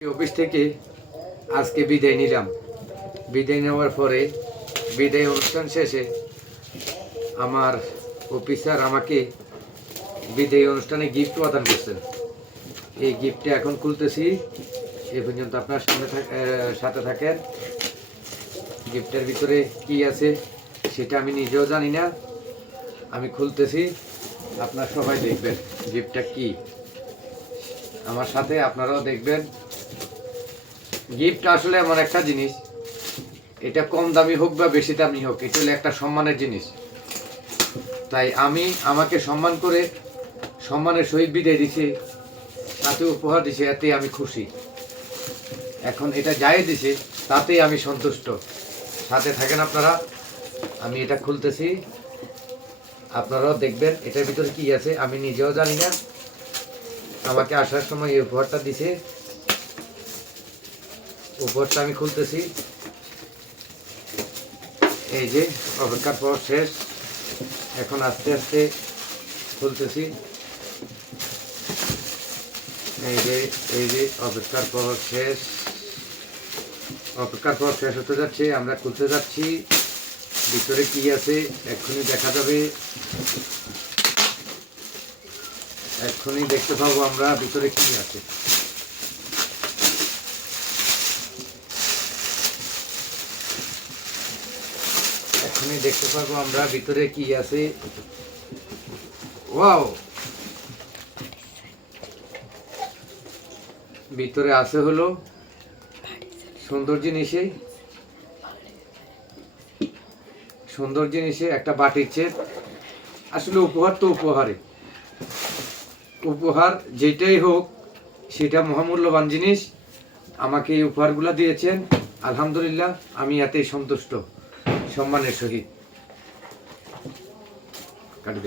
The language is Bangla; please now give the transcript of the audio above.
অফিস থেকে আজকে বিদায় নিলাম। বিদায় নেওয়ার পরে বিদায় অনুষ্ঠান শেষে আমার অফিসার আমাকে বিদায় অনুষ্ঠানে গিফট প্রদান করছেন। এই গিফটটা এখন খুলতেছি। এ পর্যন্ত আপনার সামনে সাথে থাকেন। গিফটের ভিতরে কি আছে সেটা আমি নিজেও জানি না। আমি খুলতেছি। আপনার সবাই দেখবেন গিফটটা কি। আমার সাথে আপনারাও দেখবেন। গিফট আসলে এমন একটা জিনিস, এটা কম দামি হোক বা বেশি দামি হোক, এটা হলো একটা সম্মানের জিনিস। তাই আমি আমাকে সম্মান করে সম্মানের সহিত বিদায় দিছি, তাতে উপহার দিছে, এতে আমি খুশি। এখন এটা যাই দিছে, তাতেই আমি সন্তুষ্ট। সাথে থাকেন আপনারা, আমি এটা খুলতেছি। আপনারাও দেখবেন, এটার ভিতরে কি আছে, আমি নিজেও জানি না। আমাকে আসার সময় এই উপহারটা দিছে। উপহারটা আমি খুলতেছি। এই যে, অপেক্ষার পর শেষ। এখন আস্তে আস্তে খুলতেছি। এই যে এই যে, অপেক্ষার পর শেষ। অপেক্ষার পর শেষ হতে যাচ্ছে, আমরা খুলতে যাচ্ছি। ভিতরে কি আছে, এক্ষুনি দেখা যাবে। এক্ষুনি দেখতে পাবো আমরা ভিতরে কি আছে। এক্ষুনি দেখতে পাবো আমরা ভিতরে কি আছে। ওয়াও! ভিতরে আছে হলো সুন্দর জিনিসে সুন্দর জিনিসে একটা বাটির চেট আসলে উপহার তো উপহারে। উপহার যেটাই হোক, সেটা মহামূল্যবান জিনিস। আমাকে এই উপহারগুলো দিয়েছেন। আলহামদুলিল্লাহ, আমি এতেই সন্তুষ্ট। সম্মানের সহিত কাটি